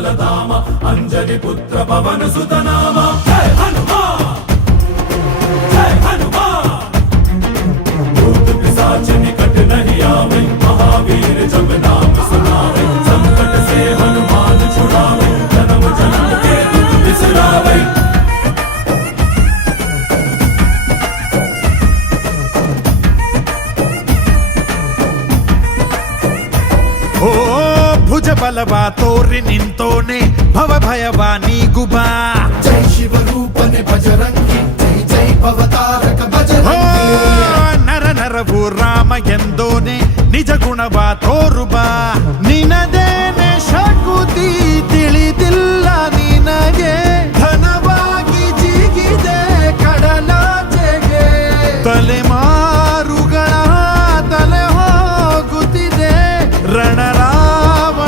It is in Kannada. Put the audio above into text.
बलधाम अंजलि पुत्र पवन सुत नाम जय हनुमान जय हनुमान भूत पिशाच निकट नहीं आवे महावीर जब नाम सुनावे संकट से हनुमान छुड़ावे जन्म जन्म के दुख बिसरावे ಓ ಭುಜ ಬಲವ ತೋರಿ ನಿಂತೋನೆ ಭವ ಭಯವ ನೀಗುಬಾ ಜೈ ಶಿವರೂಪನೆ ಬಜರಂಗಿ ಜೈ ಜೈ ಭವತಾರಕ ಓ ಬಜರಂಗಿ ನರ ನರವು ರಾಮ ಎಂದೋನೆ ನಿಜ ಗುಣವ ತೋರುಬಾ